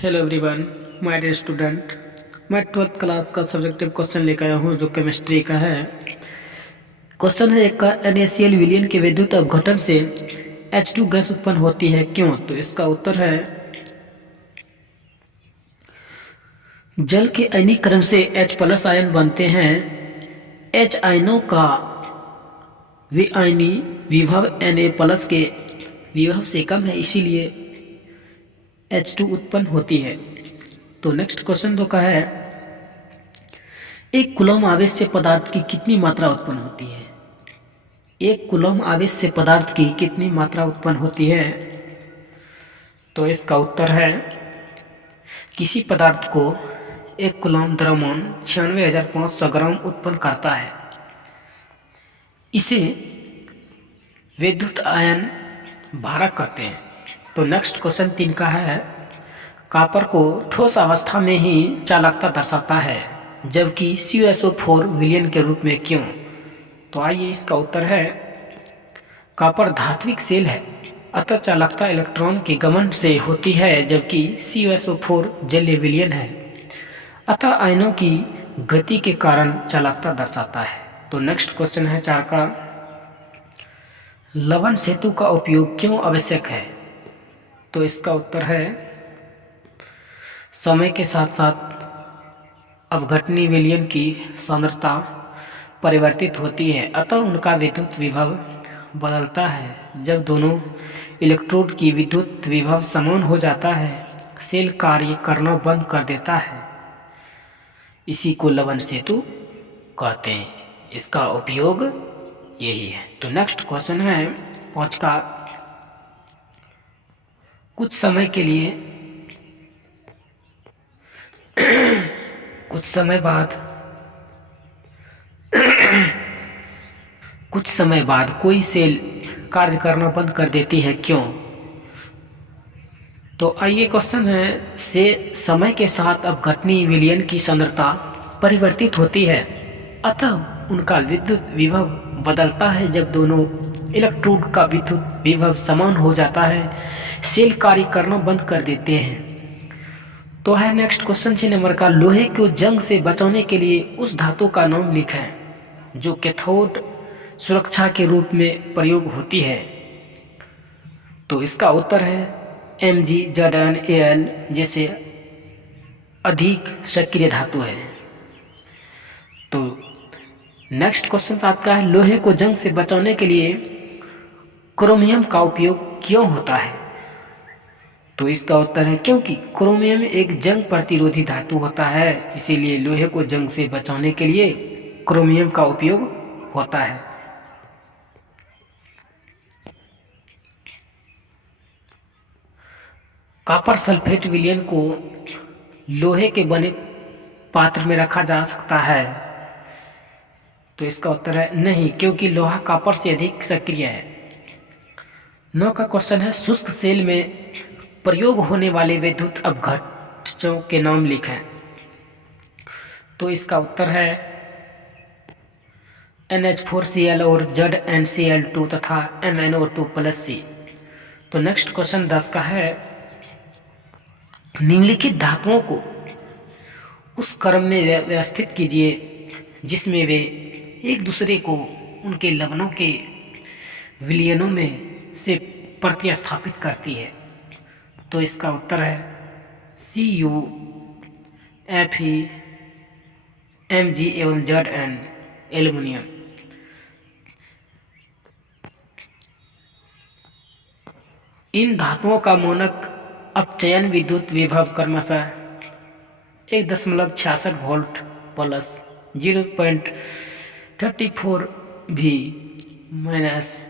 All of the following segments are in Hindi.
Hello everyone, my dear student. मैं 12th क्लास का सब्जेक्टिव क्वेश्चन लेकर आया हूँ जो केमिस्ट्री का है। क्वेश्चन है एक का NaCl विलयन के विद्युत अवघटन से H2 गैस उत्पन्न होती है क्यों? तो इसका उत्तर है जल के आयनीकरण से H+ आयन बनते हैं। H आयनों का विआयनी विभव Na+ के विभव से कम है, इसीलिए H2 उत्पन्न होती है। तो नेक्स्ट क्वेश्चन तो का है एक कूलम आवेश से पदार्थ की कितनी मात्रा उत्पन्न होती है? एक कूलम आवेश से पदार्थ की कितनी मात्रा उत्पन्न होती है? तो इसका उत्तर है किसी पदार्थ को एक कूलम द्रव्यमान 96,500 ग्राम उत्पन्न करता है। इसे विद्युत आयन भारक कहते हैं। तो नेक्स्ट क्वेश्चन 3 का है कॉपर को ठोस अवस्था में ही चालकता दर्शाता है जबकि CuSO4 विलयन के रूप में क्यों? तो आइए इसका उत्तर है कॉपर धात्विक सेल है, अतः चालकता इलेक्ट्रॉन के गमन से होती है जबकि CuSO4 जलीय विलयन है, अतः आयनों की गति के कारण चालकता दर्शाता है। तो नेक्स्ट क्वेश्चन है 4 का लवण सेतु का उपयोग क्यों आवश्यक है? तो इसका उत्तर है समय के साथ साथ अवघटनीय विलयन की सांद्रता परिवर्तित होती है, अतः उनका विद्युत विभव बदलता है। जब दोनों इलेक्ट्रोड की विद्युत विभव समान हो जाता है, सेल कार्य करना बंद कर देता है, इसी को लवण सेतु कहते हैं। इसका उपयोग यही है। तो नेक्स्ट क्वेश्चन है 5 का कुछ समय बाद कोई सेल कार्य करना बंद कर देती है क्यों? तो आइए क्वेश्चन है से समय के साथ अवघटनीय विलयन की सांद्रता परिवर्तित होती है, अतः उनका विद्युत विभव बदलता है। जब दोनों इलेक्ट्रोड का विद्युत विभव समान हो जाता है, सेल कार्य करना बंद कर देते हैं। तो है नेक्स्ट क्वेश्चन 6 नंबर का लोहे को जंग से बचाने के लिए उस धातु का नाम लिखें जो कैथोड सुरक्षा के रूप में प्रयोग होती है। तो इसका उत्तर है MgZnAl जैसे अधिक सक्रिय धातु है। तो नेक्स्ट क्वेश्चन आपका है लोहे को जंग से बचाने के लिए क्रोमियम का उपयोग क्यों होता है? तो इसका उत्तर है क्योंकि क्रोमियम एक जंग प्रतिरोधी धातु होता है, इसीलिए लोहे को जंग से बचाने के लिए क्रोमियम का उपयोग होता है। कॉपर सल्फेट विलयन को लोहे के बने पात्र में रखा जा सकता है? तो इसका उत्तर है नहीं, क्योंकि लोहा कॉपर से अधिक सक्रिय है। 9 का क्वेश्चन है शुष्क सेल में प्रयोग होने वाले विद्युत अवघटकों के नाम लिखें। तो इसका उत्तर है NH4Cl और ZnCl2 तथा MnO2+C। तो नेक्स्ट क्वेश्चन 10 का है निम्नलिखित धातुओं को उस क्रम में व्यवस्थित कीजिए जिसमें वे एक दूसरे को उनके लवणों के विलयनों में से प्रतिस्थापित करती है। तो इसका उत्तर है Cu, Fe, Mg एवं Zn एल्युमिनियम। इन धातुओं का मोनक अपचयन विद्युत विभव क्रमशः 1.66 वोल्ट प्लस 0.34 भी माइनस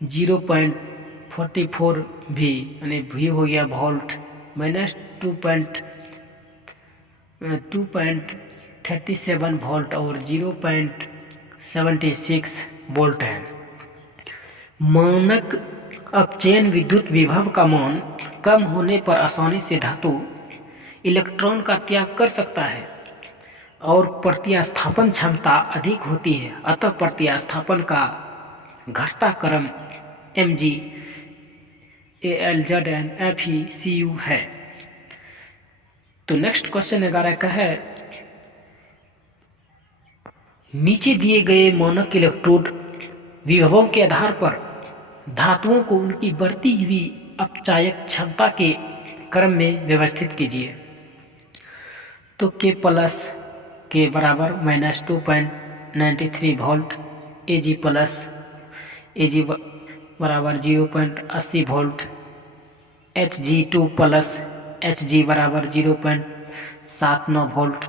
0.44 भी यानी भी हो गया वोल्ट माइनस 2.37 वोल्ट और 0.76 वोल्ट है। मानक अपचयन विद्युत विभव का मान कम होने पर आसानी से धातु इलेक्ट्रॉन का त्याग कर सकता है और प्रतिस्थापन क्षमता अधिक होती है, अतः प्रतिस्थापन का घटता क्रम Mg Al Zn Fe Cu है। तो नेक्स्ट क्वेश्चन 11 का है, नीचे दिए गए मानक इलेक्ट्रोड विभवों के आधार पर धातुओं को उनकी बढ़ती हुई अपचायक क्षमता के क्रम में व्यवस्थित कीजिए। तो के प्लस के बराबर -2.93 वोल्ट, Ag प्लस Ag बराबर 0.80 वोल्ट, Hg2 प्लस Hg बराबर 0.79 वोल्ट,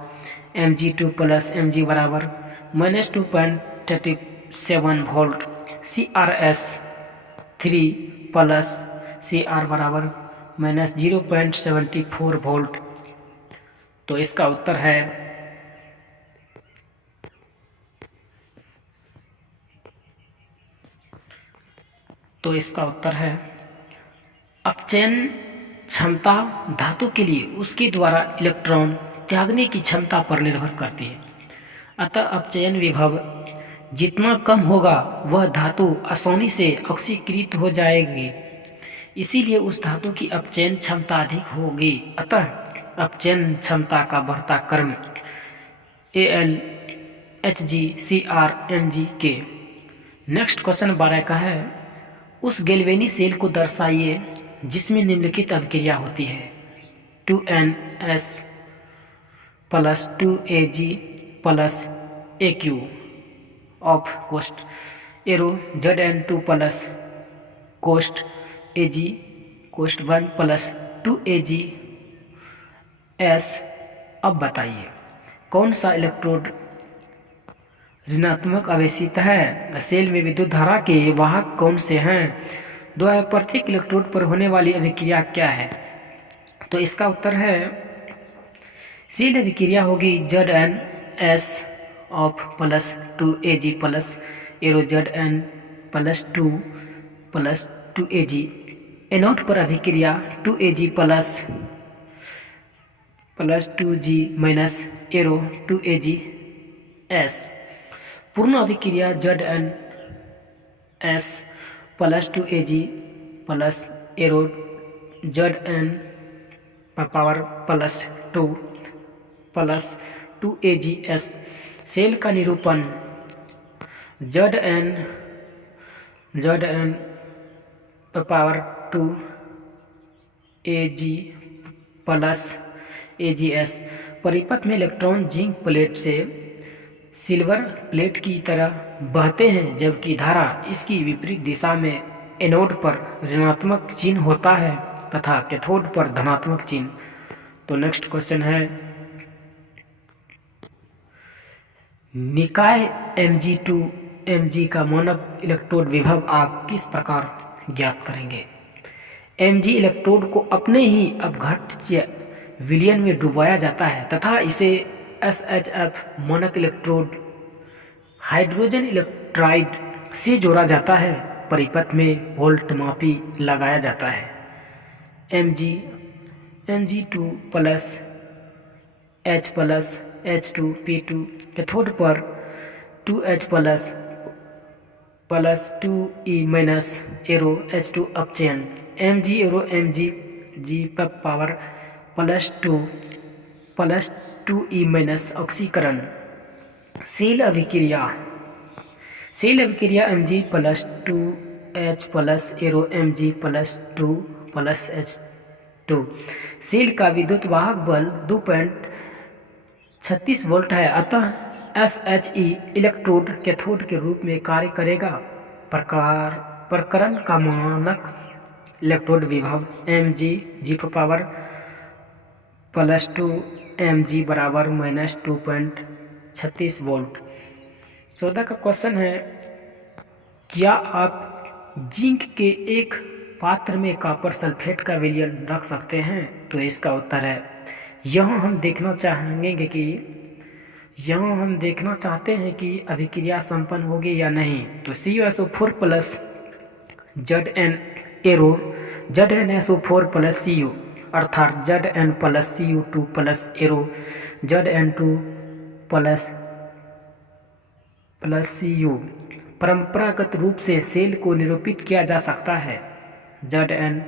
Mg2 प्लस Mg बराबर -2.37 वोल्ट, Crs3 प्लस Cr बराबर -0.74 वोल्ट। तो इसका उत्तर है अपचयन क्षमता धातु के लिए उसके द्वारा इलेक्ट्रॉन त्यागने की क्षमता पर निर्भर करती है। अतः अपचयन विभव जितना कम होगा वह धातु आसानी से ऑक्सीकृत हो जाएगी, इसीलिए उस धातु की अपचयन क्षमता अधिक होगी। अतः अपचयन क्षमता का बढ़ता क्रम Al, Hg, Cr, Mg के। नेक्स्ट क्वेश्चन 12 का है, उस गैल्वेनी सेल को दर्शाइए जिसमें निम्नलिखित अभिक्रिया होती है। 2Ns plus 2Ag plus Aq of कोस्ट एरो Zn2 प्लस कोस्ट Ag कोस्ट 1 प्लस 2Ag S। अब बताइए कौन सा इलेक्ट्रोड ऋणात्मक आवेशित है? सेल में विद्युत धारा के वाहक कौन से हैं? द्वारा प्रत्येक इलेक्ट्रोड पर होने वाली अभिक्रिया क्या है? तो इसका उत्तर है सेल अभिक्रिया होगी Zns of plus 2Ag plus arrow Zn plus 2 anode पर अभिक्रिया 2Ag plus 2G minus arrow 2Ag S। पूर्ण अभिक्रिया Zns plus 2Ag plus arrow Zn power plus 2AgS। Cell का निरूपण Zn power 2 Ag plus Ags। परिपथ में इलेक्ट्रॉन जिंक प्लेट से सिल्वर प्लेट की तरह बहते हैं, जबकि धारा इसकी विपरीत दिशा में एनोड पर ऋणात्मक चिन्ह होता है तथा कैथोड पर धनात्मक चिन्ह। तो नेक्स्ट क्वेश्चन है, निकाय Mg का मानक इलेक्ट्रोड विभव आप किस प्रकार ज्ञात करेंगे? Mg इलेक्ट्रोड को अपने ही अपघट्य विलयन में डुबाया जाता है तथा इसे SHF मानक इलेक्ट्रोड हाइड्रोजन इलेक्ट्राइड से जोड़ा जाता है। परिपथ में वोल्टमापी लगाया जाता है। Mg2 plus H plus H2P2 cathode पर 2H plus 2E minus arrow H2 अपचयन Mg arrow Mg power plus 2E minus ऑक्सीकरण। सेल अभिक्रिया Mg plus 2H plus arrow Mg plus 2 plus H2। Cell का विद्युत वाहक बल 2.36 वोल्ट है, अतः SHE इलेक्ट्रोड कैथोड के रूप में कार्य करेगा। प्रकरण का मानक इलेक्ट्रोड विभव Mg पावर प्लस 2 Mg बराबर -2.36 वोल्ट। 14 का क्वेश्चन है, क्या आप जिंक के एक पात्र में कॉपर सल्फेट का विलयन रख सकते हैं? तो इसका उत्तर है यहाँ हम देखना चाहते हैं कि अभिक्रिया संपन्न होगी या नहीं। तो CuSO4 plus Zn arrow ZnSO4 plus Cu अर्थात Zn plus Cu2 plus arrow Zn2 plus Cu परंपरागत रूप से सेल को निरूपित किया जा सकता है Zn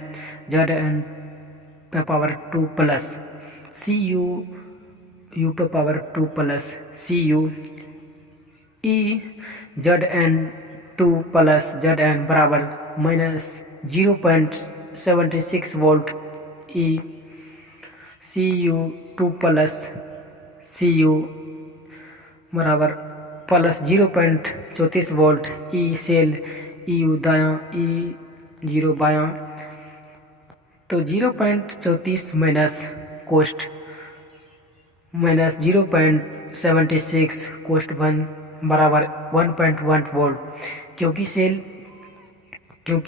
पावर 2 प्लस Cu पर power 2 plus Cu Zn2 plus Zn बराबर minus 0.76 volt Cu2 plus Cu बराबर प्लस 0.34 वोल्ट सेल Eu दायां E0 बायां, तो 0.34 माइनस कोस्ट माइनस 0.76 कोस्ट 1 बराबर 1.1 वोल्ट। क्योंकि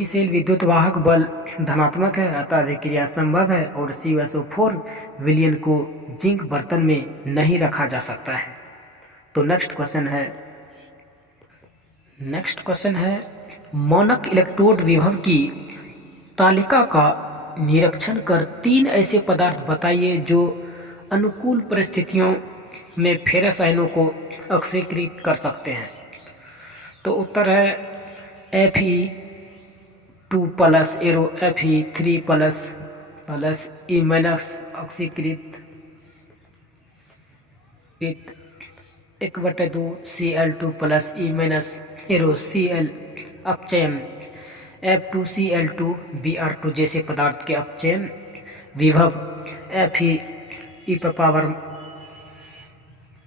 सेल विद्युत वाहक बल धनात्मक है अतः अभिक्रिया संभव है और CuSO4 विलयन को जिंक बर्तन में नहीं रखा जा सकता है। तो नेक्स्ट क्वेश्चन है मानक इलेक्ट्रोड विभव की तालिका का निरीक्षण कर 3 ऐसे पदार्थ बताइए जो अनुकूल परिस्थितियों में फेरस आयनों को ऑक्सीकृत कर सकते हैं। तो उत्तर है Fe2 plus arrow Fe3 plus E minus ऑक्सीकृत 1/2 Cl2 plus E minus arrow Cl अपचयन F2Cl2 Br2 जैसे पदार्थ के अपचयन विभव Fe पर पावर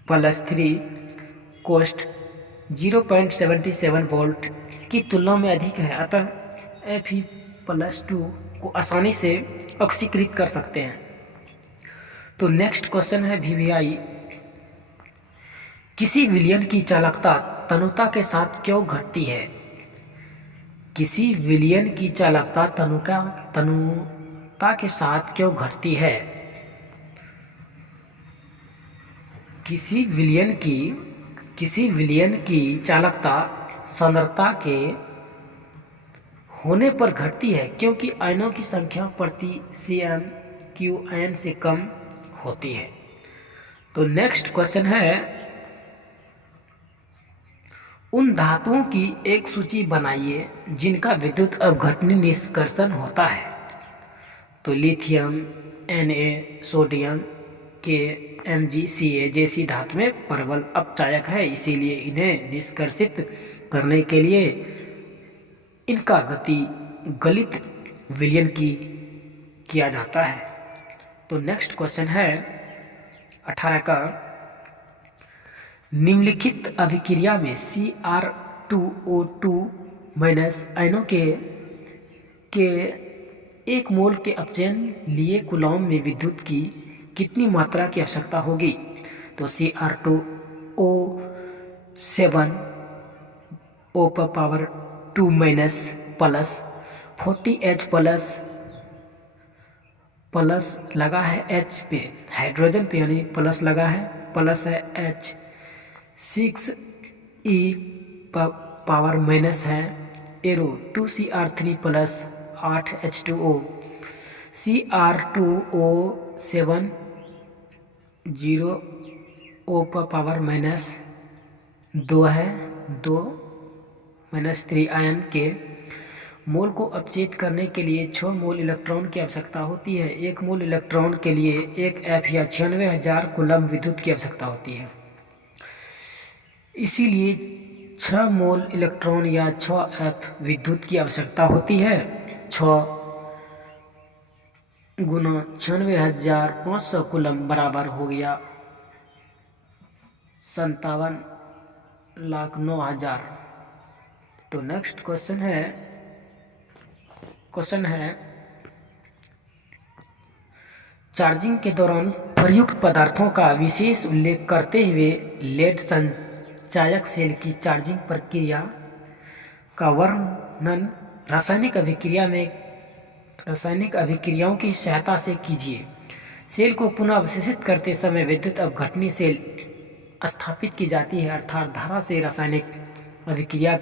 प्लस 3 कोस्ट 0.77 वोल्ट की तुलना में अधिक है अतः Fe+2 को आसानी से ऑक्सीकृत कर सकते हैं। तो नेक्स्ट क्वेश्चन है VVI किसी विलयन की चालकता तनुता के साथ क्यों घटती है? किसी विलयन की चालकता तनुता के साथ क्यों घटती है? किसी विलयन की चालकता सांद्रता के होने पर घटती है क्योंकि आयनों की संख्या प्रति CnQ से कम होती है। तो नेक्स्ट क्वेश्चन है उन धातुओं की एक सूची बनाइए जिनका विद्युत अपघटनी निष्कर्षण होता है। तो लिथियम Na सोडियम के MgCa जैसी धातुएं प्रबल अपचायक है, इसीलिए इन्हें निष्कर्षित करने के लिए इनका गलित विलयन किया जाता है। तो नेक्स्ट क्वेश्चन है 18 का निम्नलिखित अभिक्रिया में Cr2O2 माइनस आयनों के 1 मोल के अपचयन लिए कूलॉम में विद्युत की कितनी मात्रा की आवश्यकता होगी? तो Cr2O7 O पर power 2 minus plus 40H plus लगा है H पे, हाइड्रोजन पे यानी प्लस लगा है, प्लस है H 6E पावर माइनस है arrow 2Cr3 plus 8H2O Cr2O7 0 O पर पावर माइनस 2 है, 2 माइनस 3 आयन के मोल को अपचयित करने के लिए 6 मोल इलेक्ट्रॉन की आवश्यकता होती है। 1 मोल इलेक्ट्रॉन के लिए 1 F या 96,000 कूलम विद्युत की आवश्यकता होती है। इसीलिए 6 मोल इलेक्ट्रॉन या 6 F विद्युत की आवश्यकता होती है। 6 गुना 96,500 कूलम बराबर हो गया 57,09,000। तो नेक्स्ट क्वेश्चन है चार्जिंग के दौरान प्रयुक्त पदार्थों का विशेष उल्लेख करते हुए लेड संचायक सेल की चार्जिंग प्रक्रिया का वर्णन रासायनिक अभिक्रियाओं की सहायता से कीजिए। सेल को पुनः अवशोषित करते समय विद्युत अपघटनी सेल स्थापित की जाती है, अर्थात धारा से रासायनिक अभिक्रिया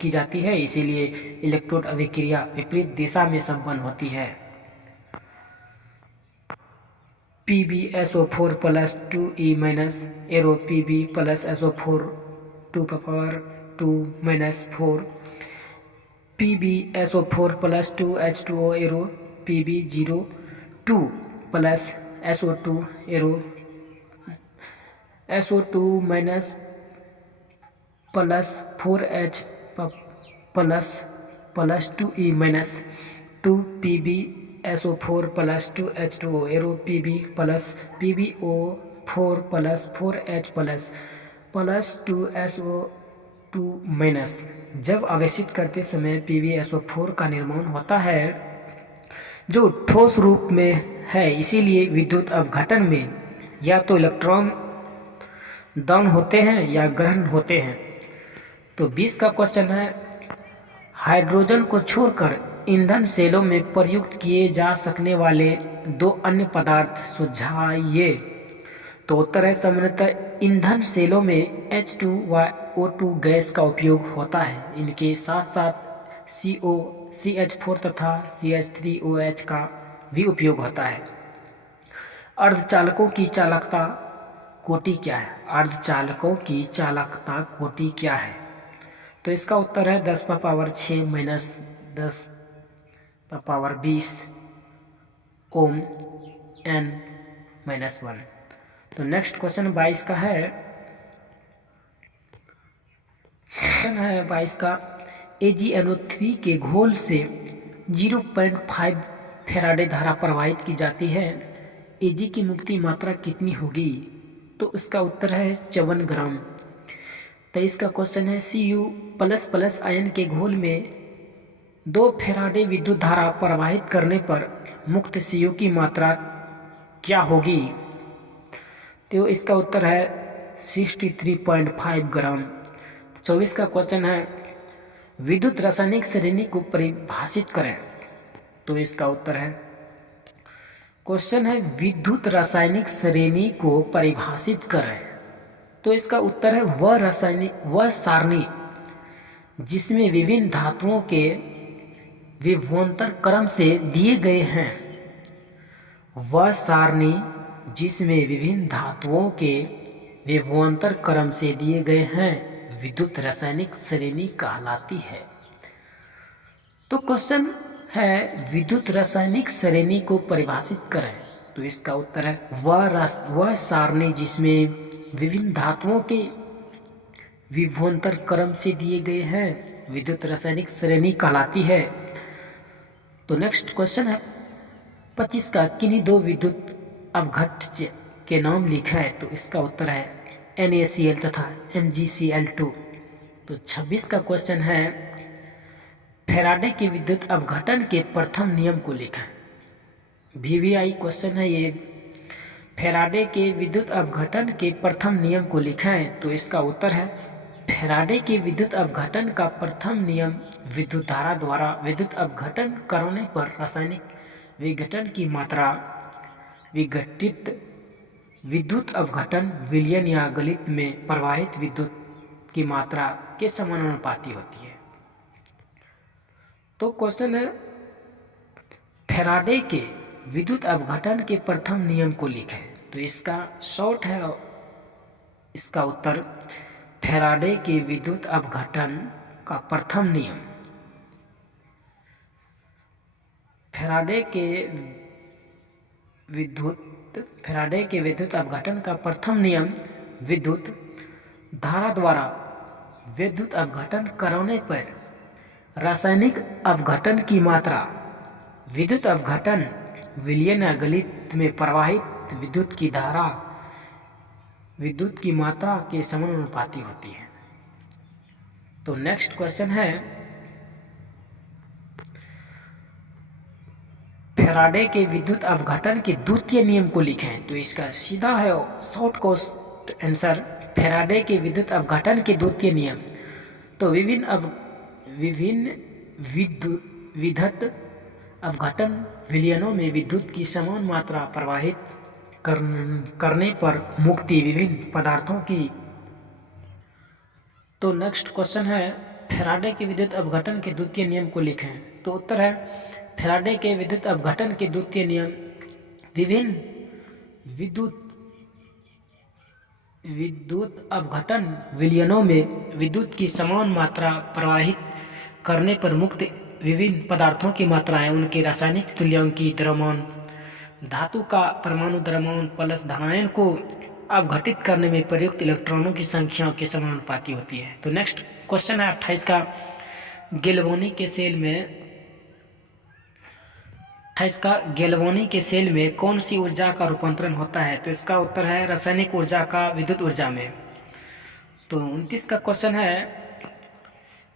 की जाती है, इसीलिए इलेक्ट्रोड अभिक्रिया विपरीत दिशा में संपन्न होती है। PbSO4 plus 2E minus arrow Pb plus SO4 2 power 2 minus 4 PbSO4 plus 2H2O arrow Pb 0 2 plus SO2 arrow SO2 minus plus 4H plus 2E minus 2PbSO4 plus 2H2O arrow Pb plus PbO4 plus 4H plus 2SO2 minus. जब आवेशित करते समय PbSO4 का निर्माण होता है जो ठोस रूप में है, इसीलिए विद्युत अपघटन में या तो इलेक्ट्रॉन दान होते हैं या ग्रहण होते हैं। तो 20 का क्वेश्चन है, हाइड्रोजन को छोड़कर ईंधन सेलों में प्रयुक्त किए जा सकने वाले दो अन्य पदार्थ सुझाइए। तो उत्तर है सामान्यतः ईंधन सेलों में H2O2 गैस का उपयोग होता है। इनके साथ साथ CH4 तथा CH3OH का भी उपयोग होता है। अर्धचालकों की चालकता कोटि क्या है? अर्धचालकों की चालकता कोटि क्या है? तो इसका उत्तर है 10⁻6 माइनस 10⁻20 ओम n-1। तो नेक्स्ट क्वेश्चन 22 का है। क्वेश्चन है 22 का, AgNO3 के घोल से 0.5 फेराडे धारा प्रवाहित की जाती है। Ag की मुक्ति मात्रा कितनी होगी? तो इसका उत्तर है 54 ग्राम। 23 का क्वेश्चन है, Cu++ आयन के घोल में 2 फेराडे विद्युत धारा प्रवाहित करने पर मुक्त Cu की मात्रा क्या होगी? तो इसका उत्तर है 63.5 ग्राम। 24 का क्वेश्चन है, विद्युत रासायनिक श्रेणी को परिभाषित करें। तो इसका उत्तर है, क्वेश्चन है विद्युत रासायनिक श्रेणी को परिभाषित करें। तो इसका उत्तर है वह सारणी जिसमें विभिन्न धातुओं के विभवांतर क्रम से दिए गए हैं। वह सारणी जिसमें विभिन्न धातुओं के विभवांतर क्रम से दिए गए हैं विद्युत रासायनिक श्रेणी कहलाती है। तो क्वेश्चन है विद्युत रासायनिक श्रेणी को परिभाषित करें। तो इसका उत्तर है वह सारणी जिसमें विभिन्न धातुओं के विभवांतर क्रम से दिए गए हैं विद्युत रासायनिक श्रेणी कहलाती है। तो नेक्स्ट क्वेश्चन है 25 का, किन्हीं दो विद्युत अपघट्य के नाम लिखा है। तो इसका उत्तर है NaCl तथा MgCl2। तो 26 का क्वेश्चन है, फैराडे के विद्युत अपघटन के प्रथम नियम को लिखें। VVI क्वेश्चन है ये, फैराडे के विद्युत अपघटन के प्रथम नियम को लिखें। तो इसका उत्तर है फैराडे के विद्युत अपघटन का प्रथम नियम विद्युत धारा द्वारा विद्युत अपघटन करने पर रासायनिक विघटन की मात्रा विघटित विद्युत अपघटन विलयन या गलित में प्रवाहित विद्युत की मात्रा के समानुपाती होती है। तो क्वेश्चन है फैराडे के विद्युत अपघटन के प्रथम नियम को लिखें। तो इसका शॉर्ट है, इसका उत्तर फैराडे के विद्युत अपघटन का प्रथम नियम। फैराडे के विद्युत अपघटन का प्रथम नियम विद्युत धारा द्वारा विद्युत अपघटन कराने पर रासायनिक अपघटन की मात्रा विद्युत अपघटन विलयन या गलित में प्रवाहित विद्युत की मात्रा के समानुपाती होती है। तो नेक्स्ट क्वेश्चन है, फैराडे के विद्युत अपघटन के द्वितीय नियम को लिखें। तो इसका सीधा है शॉर्ट कोस्ट आंसर, फैराडे के विद्युत अपघटन के द्वितीय नियम। तो विभिन्न विद्युत अपघटन विलयनों में विद्युत की समान मात्रा प्रवाहित करने पर मुक्ति विभिन्न पदार्थों की। तो नेक्स्ट क्वेश्चन है, फैराडे के विद्युत अपघटन के द्वितीय नियम को लिखें। तो उत्तर है फैराडे के विद्युत अपघटन के द्वितीय नियम विभिन्न विद्युत अपघटन विलयनों में विद्युत की समान मात्रा प्रवाहित करने पर मुक्त विभिन्न पदार्थों की मात्राएं उनके रासायनिक तुल्यांक की द्रव्यमान धातु का परमाणु द्रव्यमान प्लस धनायन को अपघटित करने में प्रयुक्त इलेक्ट्रॉनों की संख्या के समानुपाती होती है। तो नेक्स्ट क्वेश्चन है 28 का, गैल्वेनी के सेल में कौन सी ऊर्जा का रूपांतरण होता है? तो इसका उत्तर है रासायनिक ऊर्जा का विद्युत ऊर्जा में। तो 29 का क्वेश्चन है,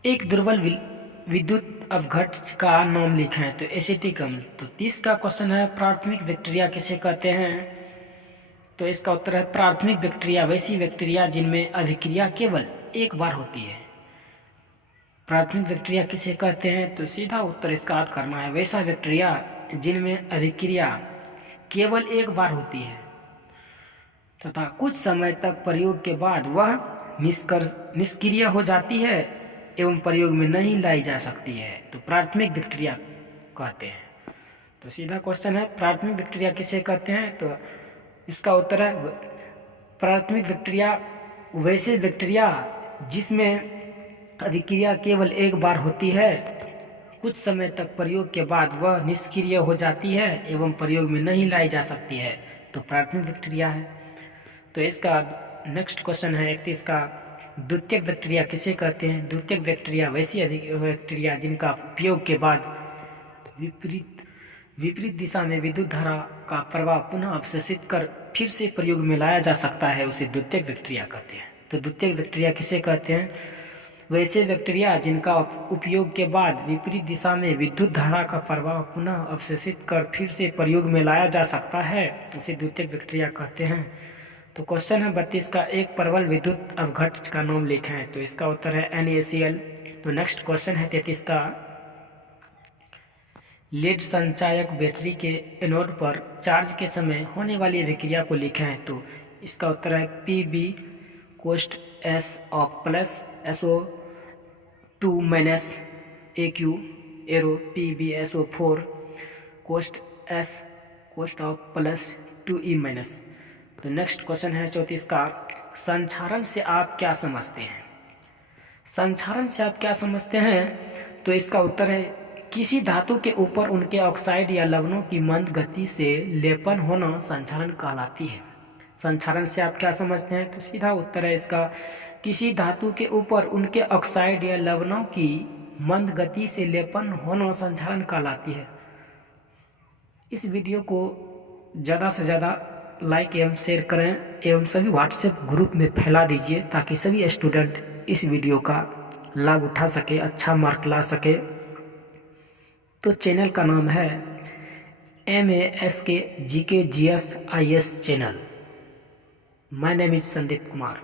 एक दुर्बल विद्युत अपघट का नाम लिखें। तो एसिटिक अम्ल। तो 30 का क्वेश्चन है, प्राथमिक बैक्टीरिया किसे कहते हैं? तो इसका उत्तर है प्राथमिक बैक्टीरिया वैसी बैक्टीरिया जिनमें अभिक्रिया केवल एक बार होती है। प्राथमिक बैक्टीरिया किसे कहते हैं? तो सीधा उत्तर इसका याद करना है, वैसा बैक्टीरिया जिनमें अभिक्रिया केवल एक बार होती है तथा कुछ समय तक प्रयोग के बाद वह निष्क्रिय हो जाती है एवं प्रयोग में नहीं लाई जा सकती है, तो प्राथमिक बैक्टीरिया कहते हैं। तो सीधा क्वेश्चन है, प्राथमिक बैक्टीरिया किसे कहते हैं? तो इसका उत्तर है प्राथमिक बैक्टीरिया वैसे बैक्टीरिया जिसमें अभिक्रिया केवल एक बार होती है, कुछ समय तक प्रयोग के बाद वह निष्क्रिय हो जाती है एवं प्रयोग में नहीं लाई जा सकती है, तो प्राथमिक बैक्टीरिया है। तो इसका नेक्स्ट क्वेश्चन है 31 का, द्वितीयक बैक्टीरिया किसे कहते हैं? द्वितीयक बैक्टीरिया वैसी बैक्टीरिया जिनका उपयोग के बाद विपरीत दिशा में विद्युत धारा का प्रवाह पुनः अवशोषित कर फिर से प्रयोग में लाया जा सकता है, उसे द्वितीयक बैक्टीरिया कहते हैं। तो द्वितीयक बैक्टीरिया किसे कहते हैं? वैसे बैक्टीरिया जिनका उपयोग के बाद विपरीत दिशा में विद्युत धारा का प्रवाह पुनः अवशोषित कर फिर से प्रयोग में लाया जा सकता है, उसे द्वितीयक बैक्टीरिया कहते हैं। तो क्वेश्चन है 32 का, एक प्रबल विद्युत अपघट का नाम लिखें। तो इसका उत्तर है NaCl। तो नेक्स्ट क्वेश्चन है 33 का, लेड संचायक बैटरी के एनोड पर चार्ज के समय होने वाली अभिक्रिया को लिखें। तो इसका उत्तर है Pb कोष्ट S ऑफ plus SO2 minus AQ arrow PbSO4 कोष्ट S कोष्ट ऑफ प्लस 2E माइनस। तो नेक्स्ट क्वेश्चन है 34 का, संक्षारण से आप क्या समझते हैं? संक्षारण से आप क्या समझते हैं? तो इसका उत्तर है किसी धातु के ऊपर उनके ऑक्साइड या लवणों की मंद गति से लेपन होना संक्षारण कहलाती है। संक्षारण से आप क्या समझते हैं? तो सीधा उत्तर है इसका, किसी धातु के ऊपर उनके ऑक्साइड या लवणों की मंद गति से लेपन होना संक्षारण कहलाती है। इस वीडियो को ज़्यादा से ज़्यादा लाइक एवं शेयर करें एवं सभी व्हाट्सएप ग्रुप में फैला दीजिए ताकि सभी स्टूडेंट इस वीडियो का लाभ उठा सके, अच्छा मार्क ला सके। तो चैनल का नाम है MASK GK GS IS channel. My name is Sandeep Kumar.